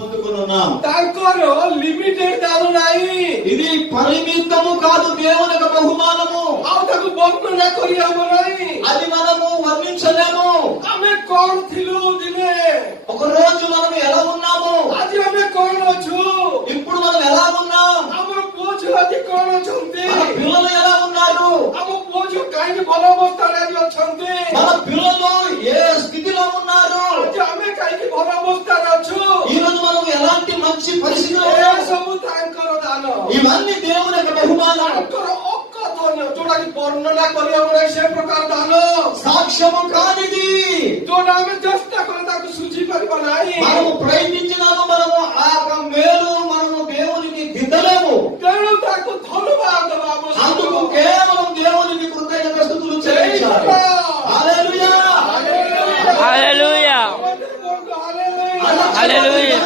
పొందుకున్నాం. ତାଙ୍କର ଲିମିଟେଡ ଦାନ ନାହିଁ। ఇది పరిమితము కాదు, దేవుని యొక్క బహుమానము. ଆଉ ତାକୁ ବର୍ଣ୍ଣନା କରି ହବ ନାହିଁ। అది మనము వర్ణించలేము. ଆମେ କଣ ଥିଲୁ ଦିନେ, ఒక రోజు మనం ఎలా ఉన్నాము, ଆଜି ଆମେ କଣ ଅଛୁ, ఇప్పుడు మనం ఎలా ఉన్నాం, ଆମର ପୁଅ ଝିଅ ଆଜି କଣ ଅଛନ୍ତି, మన పిల్లలు ఎలా ఉన్నారు, ଆମ ପୁଅ ଝିଅ କାହିଁକି ଭଲ ଅବସ୍ଥାରେ ଆଜି ଅଛନ୍ତି, మన పిల్లలు ఏ స్థితిలో ఉన్నారు, ଆଜି ଆମେ କାହିଁକି ଭଲ ଅବସ୍ଥାରେ ଅଛୁ, ఈ రోజు మనం ఎలాంటి మంచి పరిస్థితిలో ଏ ఉన్నాము. ସବୁ ତାଙ୍କର ଦାନ, ఇవన్నీ దేవుని యొక్క బహుమానం. ତାଙ୍କର ଅକଥନୀୟ, ଯୋଉଟାକି ବର୍ଣ୍ଣନା କରିହବ ନାହିଁ ସେ ପ୍ରକାର ଦାନ, సాక్ష్యము కానిది. ଯୋଉଟା ଆମେ ଚେଷ୍ଟା କରି ତାକୁ ଶୁଝି ପାରିବ ନାହିଁ। మనము ప్రయత్నించినాము, మనము ఆ యొక్క మేలు మనము దేవునికి దిద్దలేము. ତେଣୁ ତାକୁ ଧନ୍ୟବାଦ ଦେବା అందుకు ଆବଶ୍ୟକ। కేవలం దేవునికి కృతజ్ఞతాస్తుతులు చెల్లించాలి. హల్లెలూయా. హల్లెలూయా, Hallelujah. హల్లెలూయా, Hallelujah.